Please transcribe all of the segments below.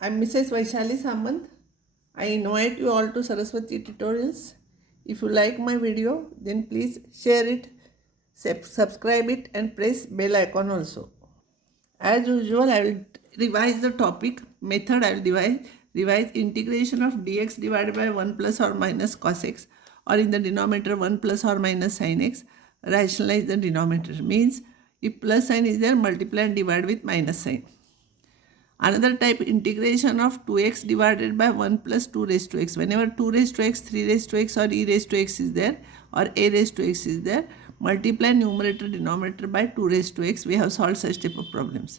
I'm Mrs. Vaishali Samant. I invite you all to Saraswati Tutorials. If you like my video, then please share it, subscribe it and press bell icon also. As usual, I will revise the topic method. I will revise integration of dx divided by 1 plus or minus cos x, or in the denominator 1 plus or minus sin x. Rationalize the denominator means if plus sign is there, multiply and divide with minus sign. Another type, integration of 2x divided by 1 plus 2 raised to x. Whenever 2 raised to x, 3 raised to x or e raised to x is there or a raised to x is there, multiply numerator denominator by 2 raised to x. We have solved such type of problems.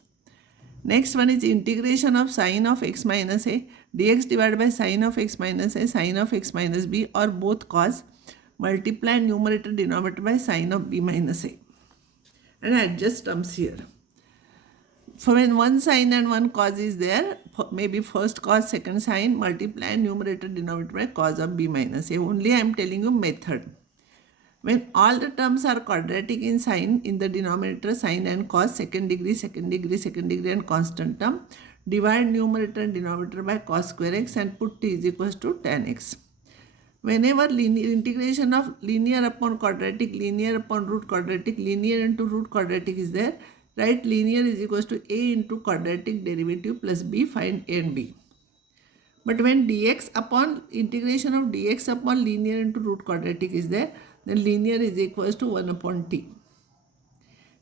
Next one is integration of sine of x minus a, dx divided by sine of x minus a, sine of x minus b, or both cos. Multiply numerator denominator by sine of b minus a. And adjust terms here. For when one sine and one cos is there, maybe first cos, second sine, multiply numerator denominator by cos of b minus a. Only I am telling you method. When all the terms are quadratic in sine, in the denominator sine and cos, second degree, second degree, second degree and constant term, divide numerator and denominator by cos square x and put t is equals to tan x. Whenever integration of linear upon quadratic, linear upon root quadratic, linear into root quadratic is there, write linear is equals to a into quadratic derivative plus b, find a and b. But when dx upon integration of dx upon linear into root quadratic is there, then linear is equals to 1 upon t.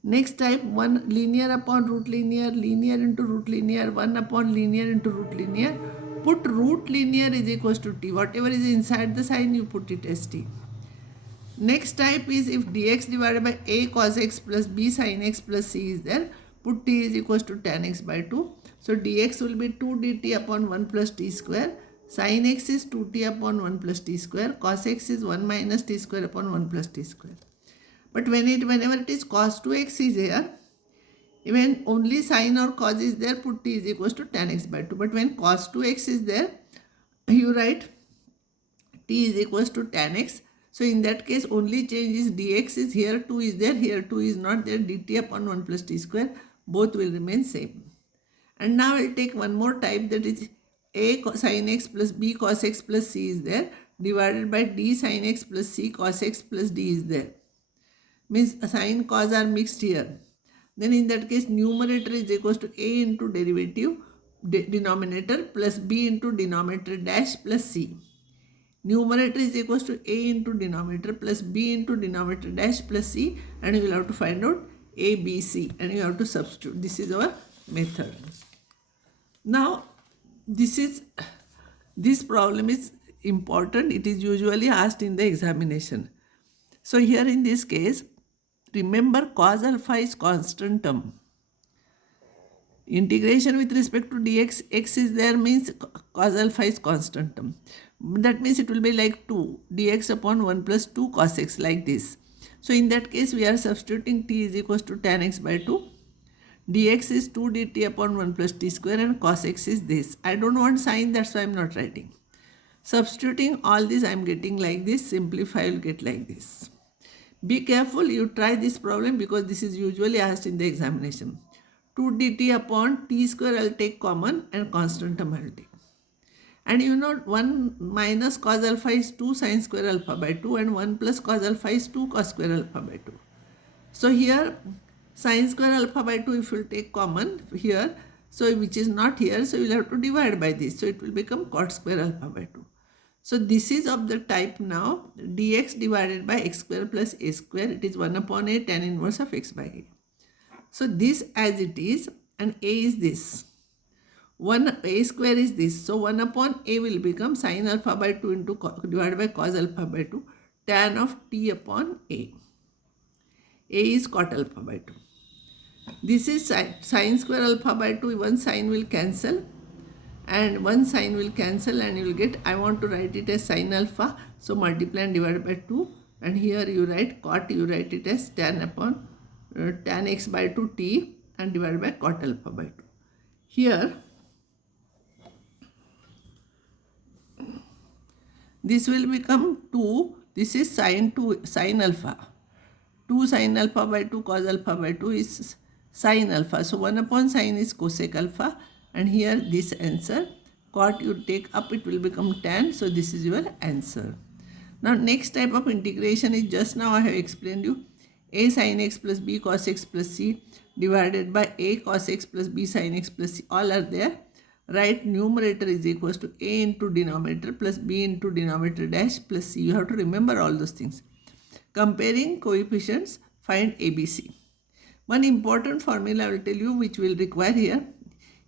Next type, 1 linear upon root linear, linear into root linear, 1 upon linear into root linear. Put root linear is equals to t. Whatever is inside the sign, you put it as t. Next type is if dx divided by a cos x plus b sin x plus c is there, put t is equals to tan x by 2. So dx will be 2 dt upon 1 plus t square. Sin x is 2t upon 1 plus t square. Cos x is 1 minus t square upon 1 plus t square. But whenever it is cos 2x is here, when only sin or cos is there, put t is equals to tan x by 2. But when cos 2x is there, you write t is equals to tan x. So in that case, only change is dx is here 2 is there, here 2 is not there, dt upon 1 plus t square, both will remain same. And now I will take one more type, that is a sin x plus b cos x plus c is there, divided by d sin x plus c cos x plus d is there. Means sin cos are mixed here. Then in that case, numerator is equals to a into derivative denominator plus b into denominator dash plus c. Numerator is equals to a into denominator plus b into denominator dash plus c, and you will have to find out a, b, c, and you have to substitute. This is our method. Now, this problem is important. It is usually asked in the examination. So here in this case, remember cos alpha is constant term. Integration with respect to dx, x is there means cos alpha is constant term. That means it will be like 2 dx upon 1 plus 2 cos x, like this. So in that case, we are substituting t is equals to tan x by 2. Dx is 2 dt upon 1 plus t square and cos x is this. I don't want sign, that's why I am not writing. Substituting all this, I am getting like this. Simplify, you will get like this. Be careful, you try this problem because this is usually asked in the examination. 2 dt upon t square I will take common and constant term I will take. And you know 1 minus cos alpha is 2 sin square alpha by 2 and 1 plus cos alpha is 2 cos square alpha by 2. So here sin square alpha by 2 if you will take common here, so which is not here, so you will have to divide by this. So it will become cot square alpha by 2. So this is of the type now dx divided by x square plus a square. It is 1 upon a tan inverse of x by a. So this as it is, and a is this. 1 a square is this. So 1 upon a will become sin alpha by 2 into divided by cos alpha by 2 tan of t upon a. A is cot alpha by 2. This is sin square alpha by 2. One sin will cancel and one sin will cancel, and you will get, I want to write it as sin alpha. So multiply and divide by 2, and here you write cot, you write it as tan upon tan x by 2 t and divided by cot alpha by 2. Here this will become 2. This is sin alpha. 2 sin alpha by 2 cos alpha by 2 is sin alpha. So 1 upon sin is cosec alpha and here this answer. Cot you take up, it will become tan. So this is your answer. Now next type of integration is just now I have explained you. A sin x plus b cos x plus c divided by a cos x plus b sin x plus c, all are there. Write numerator is equals to a into denominator plus b into denominator dash plus c. You have to remember all those things. Comparing coefficients, find ABC. One important formula I will tell you which will require here.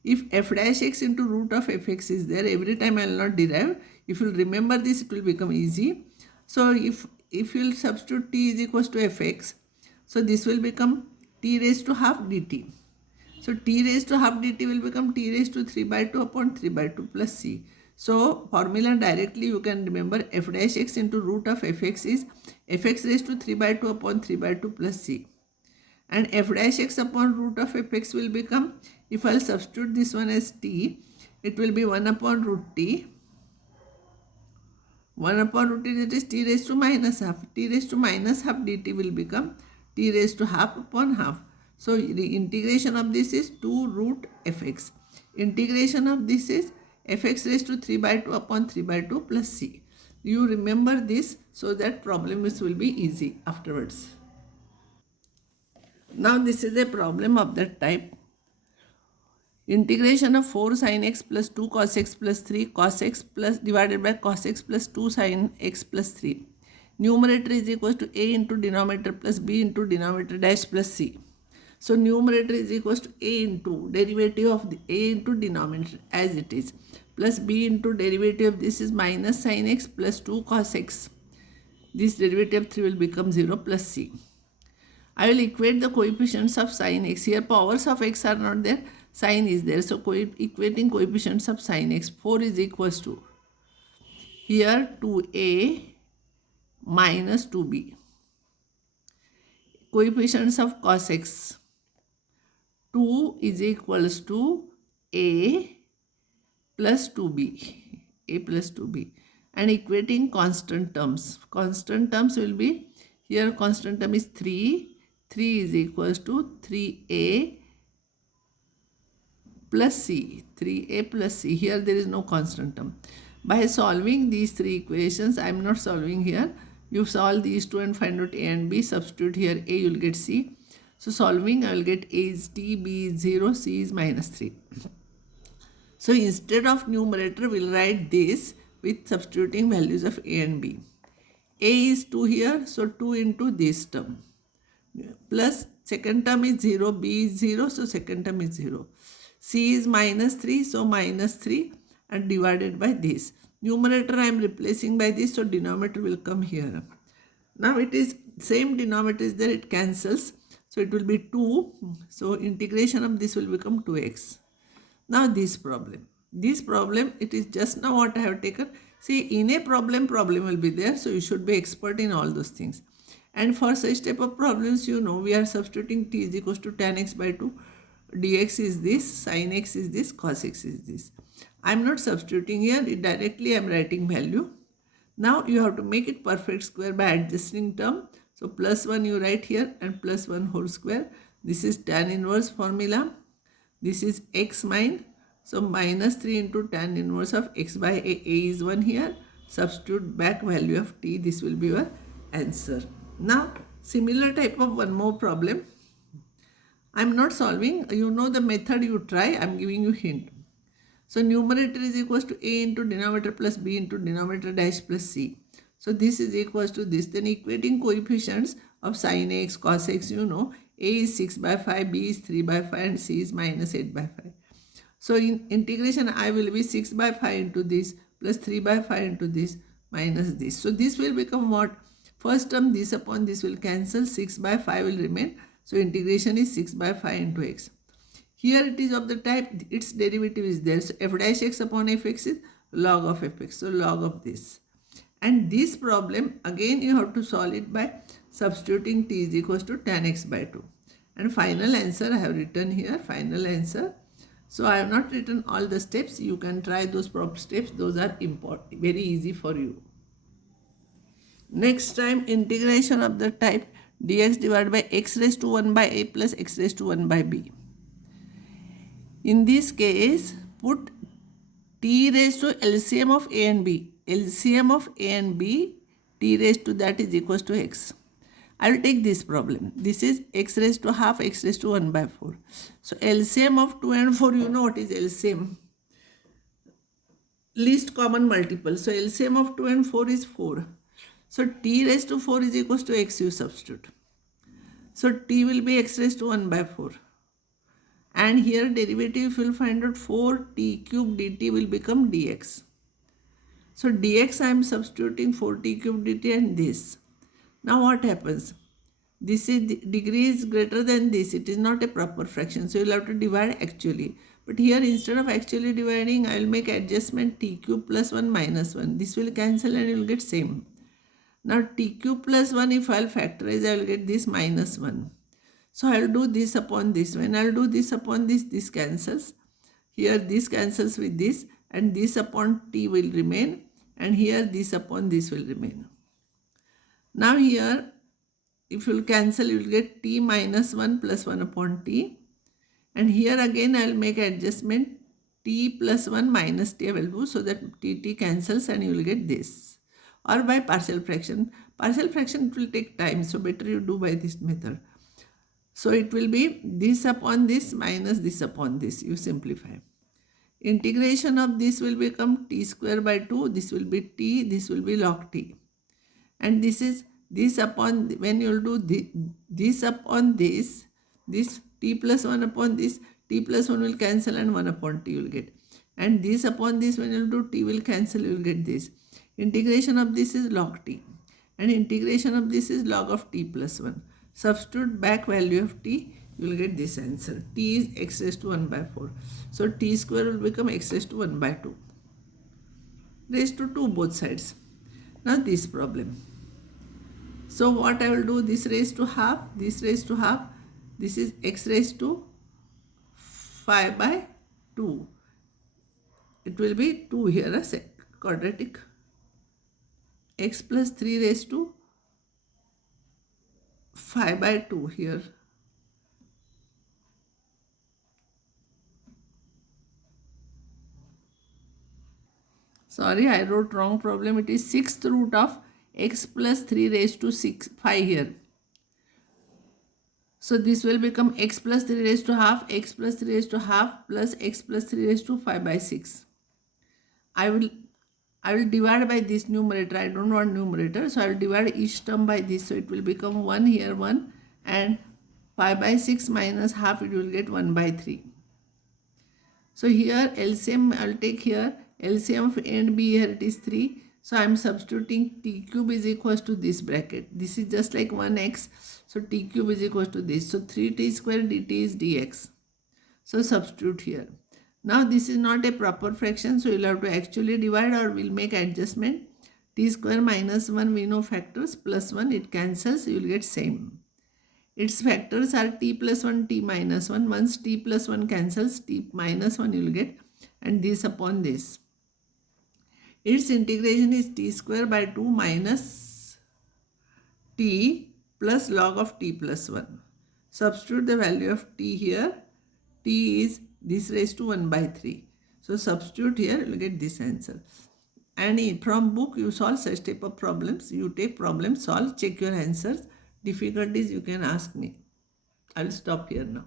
If f dash x into root of fx is there, every time I will not derive. If you will remember this, it will become easy. So if you will substitute t is equals to fx, so this will become t raised to half dt. So t raised to half dt will become t raised to 3 by 2 upon 3 by 2 plus c. So formula directly you can remember f dash x into root of fx is fx raised to 3 by 2 upon 3 by 2 plus c. And f dash x upon root of fx will become, if I will substitute this one as t, it will be 1 upon root t. 1 upon root t, that is t raised to minus half. T raised to minus half dt will become t raised to half upon half. So the integration of this is 2 root fx. Integration of this is fx raised to 3 by 2 upon 3 by 2 plus c. You remember this so that problems will be easy afterwards. Now this is a problem of that type. Integration of 4 sin x plus 2 cos x plus 3 cos x plus divided by cos x plus 2 sin x plus 3. Numerator is equals to a into denominator plus b into denominator dash plus c. So numerator is equals to a into derivative of the a into denominator as it is plus b into derivative of this is minus sin x plus 2 cos x. This derivative of 3 will become 0 plus c. I will equate the coefficients of sin x. Here powers of x are not there, sin is there. So equating coefficients of sin x, 4 is equals to here 2a minus 2b. Coefficients of cos x, 2 is equals to a plus 2b, a plus 2b. And equating constant terms. Constant terms will be, here constant term is 3. 3 is equals to 3a plus c. 3a plus c. Here there is no constant term. By solving these three equations, I am not solving here. You solve these two and find out a and b. Substitute here a, you will get c. So solving, I will get a is t, b is 0, c is minus 3. So instead of numerator, we will write this with substituting values of a and b. A is 2 here, so 2 into this term. Plus second term is 0, b is 0, so second term is 0. C is minus 3, so minus 3 and divided by this. Numerator I am replacing by this, so denominator will come here. Now it is same denominator is there, it cancels. So it will be 2. So integration of this will become 2x. Now this problem, it is just now what I have taken. See, in a problem will be there. So you should be expert in all those things. And for such type of problems, you know, we are substituting t is equals to tan x by 2. Dx is this, sin x is this, cos x is this. I am not substituting here. Directly I am writing value. Now you have to make it perfect square by adjusting term. So plus 1 you write here and plus 1 whole square. This is tan inverse formula. This is x min. So minus 3 into tan inverse of x by a is 1 here. Substitute back value of t. This will be your answer. Now similar type of one more problem. I am not solving. You know the method, you try. I am giving you hint. So numerator is equals to a into denominator plus b into denominator dash plus c. So this is equals to this. Then equating coefficients of sin x, cos x, you know, a is 6 by 5, b is 3 by 5 and c is minus 8 by 5. So in integration I will be 6 by 5 into this plus 3 by 5 into this minus this. So this will become what? First term this upon this will cancel, 6 by 5 will remain. So integration is 6 by 5 into x. Here it is of the type, its derivative is there. So f dash x upon fx is log of fx. So log of this. And this problem, again you have to solve it by substituting t is equals to tan x by 2. And final answer I have written here, final answer. So I have not written all the steps. You can try those steps. Those are important, very easy for you. Next time, integration of the type dx divided by x raised to 1 by a plus x raised to 1 by b. In this case, put t raised to LCM of a and b. LCM of a and b, t raised to that is equals to x. I will take this problem. This is x raised to half, x raised to 1 by 4. So LCM of 2 and 4, you know what is LCM? Least common multiple. So LCM of 2 and 4 is 4. So t raised to 4 is equals to x, you substitute. So t will be x raised to 1 by 4. And here derivative, if you will find out 4t cube dt will become dx. So dx I am substituting 4t cube dt and this. Now what happens? This is degree is greater than this. It is not a proper fraction. So you will have to divide actually. But here instead of actually dividing, I will make adjustment t cube plus 1 minus 1. This will cancel and you will get same. Now t cube plus 1, if I will factorize, I will get this minus 1. So I will do this upon this. When I will do this upon this, this cancels. Here this cancels with this and this upon t will remain. And here this upon this will remain. Now here, if you will cancel, you will get t minus 1 plus 1 upon t. And here again I will make adjustment t plus 1 minus t I will do so that t cancels and you will get this. Or by partial fraction. Partial fraction it will take time, so better you do by this method. So it will be this upon this minus this upon this. You simplify. Integration of this will become t square by 2. This will be t. This will be log t. And this is this upon, when you will do this upon this t plus 1 upon this, t plus 1 will cancel and 1 upon t you will get. And this upon this, when you will do t will cancel, you will get this. Integration of this is log t. And integration of this is log of t plus 1. Substitute back value of t, you will get this answer. T is x raised to 1 by 4. So t square will become x raised to 1 by 2. Raised to 2 both sides. Now this problem. So what I will do, this raised to half, this raised to half, this is x raised to 5 by 2. It will be 2 here as a quadratic. X plus 3 raised to 5 by 2 here. Sorry, I wrote wrong problem. It is 6th root of x plus 3 raised to 5 here. So this will become x plus 3 raised to half, x plus 3 raised to half plus x plus 3 raised to 5 by 6. I will divide by this numerator. I don't want numerator. So I will divide each term by this. So it will become 1 here 1 and 5 by 6 minus half, it will get 1 by 3. So here LCM I will take here. LCM of a and b here it is 3. So I am substituting t cube is equals to this bracket. This is just like 1x. So t cube is equals to this. So 3t square dt is dx. So substitute here. Now this is not a proper fraction. So you will have to actually divide or we will make adjustment. T square minus 1 we know factors plus 1 it cancels. You will get same. Its factors are t plus 1, t minus 1. Once t plus 1 cancels, t minus 1 you will get. And this upon this. Its integration is t square by 2 minus t plus log of t plus 1. Substitute the value of t here. T is this raised to 1 by 3. So substitute here, you will get this answer. And from book you solve such type of problems. You take problem, solve, check your answers. Difficulties you can ask me. I will stop here now.